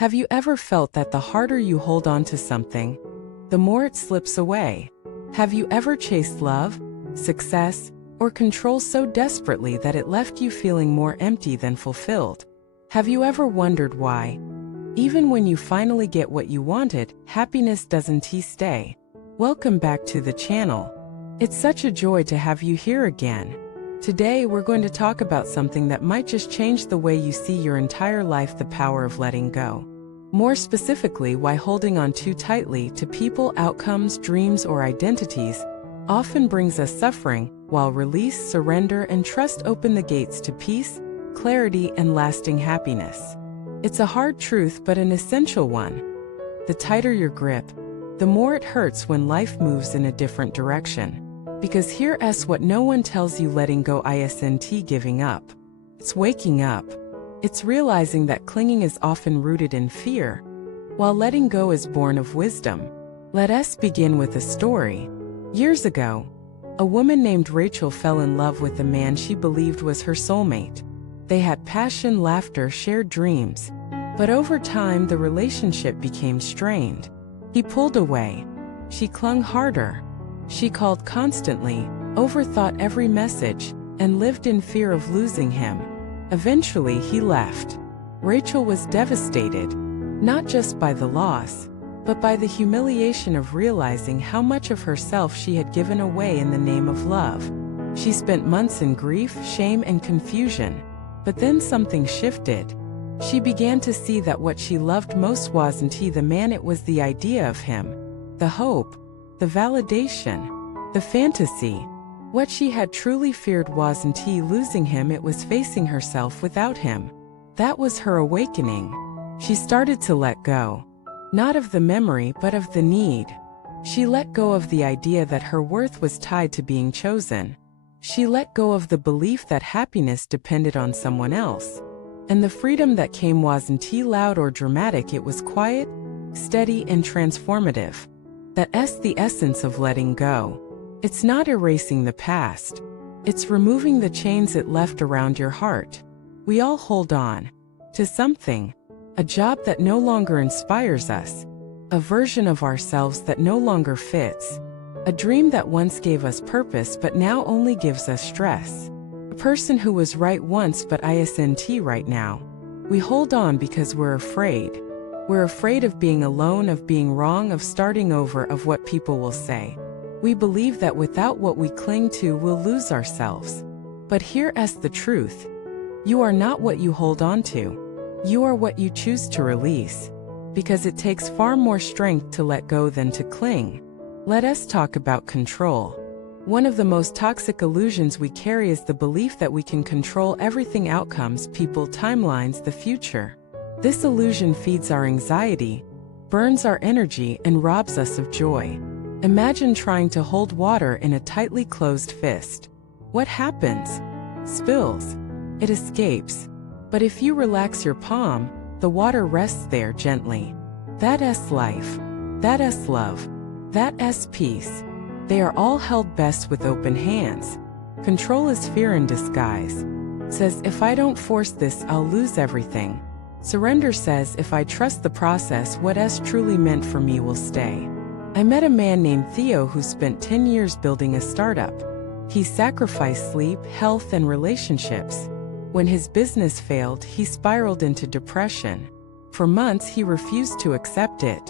Have you ever felt that the harder you hold on to something, the more it slips away? Have you ever chased love, success, or control so desperately that it left you feeling more empty than fulfilled? Have you ever wondered why, even when you finally get what you wanted, happiness doesn't stay? Welcome back to the channel. It's such a joy to have you here again. Today we're going to talk about something that might just change the way you see your entire life: the power of letting go. More specifically, why holding on too tightly to people, outcomes, dreams, or identities often brings us suffering, while release, surrender, and trust open the gates to peace, clarity, and lasting happiness. It's a hard truth, but an essential one. The tighter your grip, the more it hurts when life moves in a different direction. Because here's what no one tells you: letting go isn't giving up. It's waking up. It's realizing that clinging is often rooted in fear, while letting go is born of wisdom. Let us begin with a story. Years ago, a woman named Rachel fell in love with a man she believed was her soulmate. They had passion, laughter, shared dreams. But over time, the relationship became strained. He pulled away. She clung harder. She called constantly, overthought every message, and lived in fear of losing him. Eventually, he left. Rachel was devastated, not just by the loss, but by the humiliation of realizing how much of herself she had given away in the name of love. She spent months in grief, shame, and confusion. But then something shifted. She began to see that what she loved most wasn't the man, it was the idea of him. The hope, the validation, the fantasy. What she had truly feared wasn't losing him, it was facing herself without him. That was her awakening. She started to let go. Not of the memory, but of the need. She let go of the idea that her worth was tied to being chosen. She let go of the belief that happiness depended on someone else. And the freedom that came wasn't loud or dramatic, it was quiet, steady, and transformative. That's the essence of letting go. It's not erasing the past. It's removing the chains it left around your heart. We all hold on to something. A job that no longer inspires us. A version of ourselves that no longer fits. A dream that once gave us purpose but now only gives us stress. A person who was right once but isn't right now. We hold on because we're afraid. We're afraid of being alone, of being wrong, of starting over, of what people will say. We believe that without what we cling to, we'll lose ourselves. But here's the truth. You are not what you hold on to. You are what you choose to release. Because it takes far more strength to let go than to cling. Let us talk about control. One of the most toxic illusions we carry is the belief that we can control everything: outcomes, people, timelines, the future. This illusion feeds our anxiety, burns our energy, and robs us of joy. Imagine trying to hold water in a tightly closed fist. What happens? Spills. It escapes. But if you relax your palm, the water rests there gently. That's life. That's love. That's peace. They are all held best with open hands. Control is fear in disguise. It says, if I don't force this, I'll lose everything. Surrender says, if I trust the process, what's truly meant for me will stay. I met a man named Theo who spent 10 years building a startup. He sacrificed sleep, health, and relationships. When his business failed, he spiraled into depression. For months, he refused to accept it.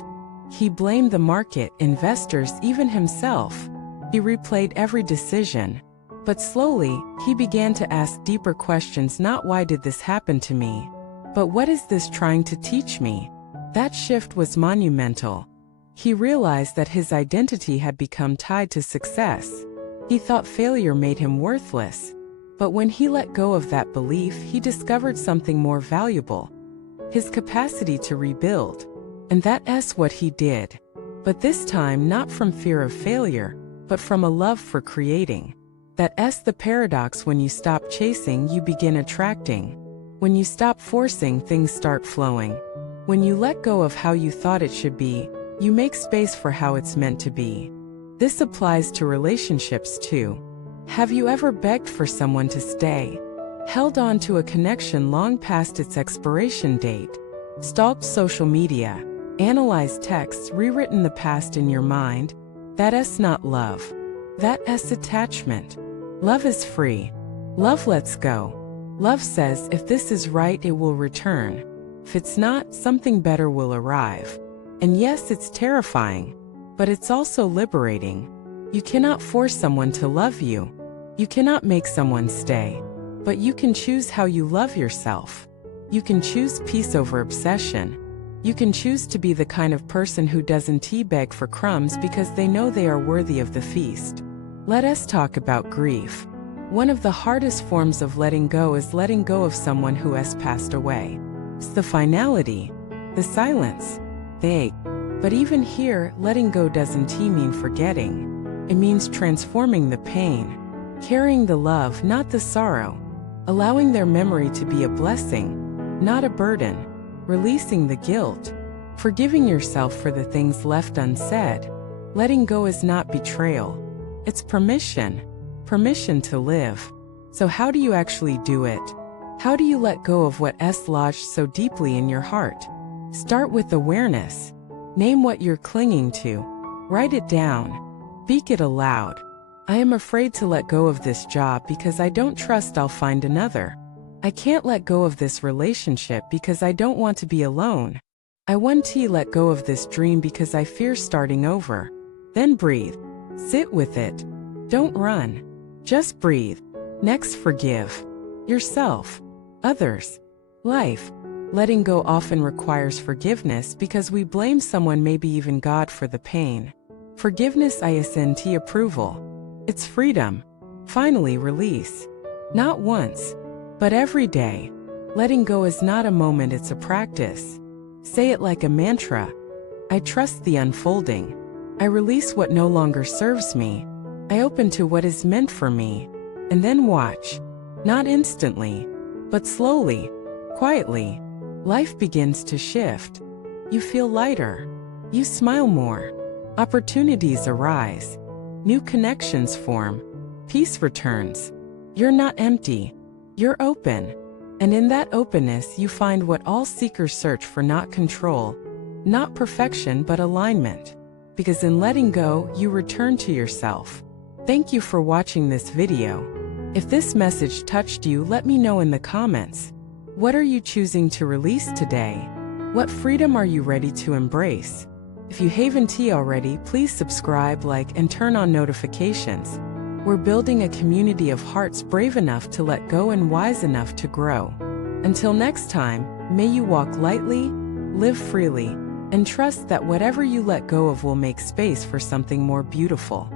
He blamed the market, investors, even himself. He replayed every decision. But slowly, he began to ask deeper questions: not why did this happen to me, but what is this trying to teach me? That shift was monumental. He realized that his identity had become tied to success. He thought failure made him worthless. But when he let go of that belief, he discovered something more valuable: his capacity to rebuild. And that's what he did. But this time, not from fear of failure, but from a love for creating. That's the paradox: when you stop chasing, you begin attracting. When you stop forcing, things start flowing. When you let go of how you thought it should be, you make space for how it's meant to be. This applies to relationships too. Have you ever begged for someone to stay? Held on to a connection long past its expiration date? stalked social media, analyzed texts, rewritten the past in your mind, that's not love. That's attachment. Love is free. Love lets go. Love says if this is right, it will return. If it's not, something better will arrive. And yes, it's terrifying, but it's also liberating. You cannot force someone to love you. You cannot make someone stay. But you can choose how you love yourself. You can choose peace over obsession. You can choose to be the kind of person who doesn't beg for crumbs because they know they are worthy of the feast. Let us talk about grief. One of the hardest forms of letting go is letting go of someone who has passed away. It's the finality, the silence, the ache. But even here, letting go doesn't mean forgetting. It means transforming the pain, carrying the love, not the sorrow, allowing their memory to be a blessing, not a burden, releasing the guilt, forgiving yourself for the things left unsaid. Letting go is not betrayal. It's permission to live. So how do you actually do it? How do you let go of what's lodged so deeply in your heart? Start with awareness. Name what you're clinging to. Write it down. Speak it aloud. I am afraid to let go of this job because I don't trust I'll find another. I can't let go of this relationship because I don't want to be alone. I want to let go of this dream because I fear starting over. Then breathe. Sit with it. Don't run. Just breathe. Next, forgive yourself, others, life. Letting go often requires forgiveness because we blame someone, maybe even God, for the pain. Forgiveness isn't approval. It's freedom. Finally, release. Not once, but every day. Letting go is not a moment, it's a practice. Say it like a mantra. I trust the unfolding. I release what no longer serves me. I open to what is meant for me. And then watch. Not instantly, but slowly, quietly, life begins to shift. You feel lighter. You smile more. Opportunities arise. New connections form. Peace returns. You're not empty. You're open. And in that openness you find what all seekers search for, not control, not perfection, but alignment. Because in letting go, you return to yourself. Thank you for watching this video. If this message touched you, let me know in the comments. What are you choosing to release today? What freedom are you ready to embrace? If you haven't already, please subscribe, like, and turn on notifications. We're building a community of hearts brave enough to let go and wise enough to grow. Until next time, may you walk lightly, live freely, and trust that whatever you let go of will make space for something more beautiful.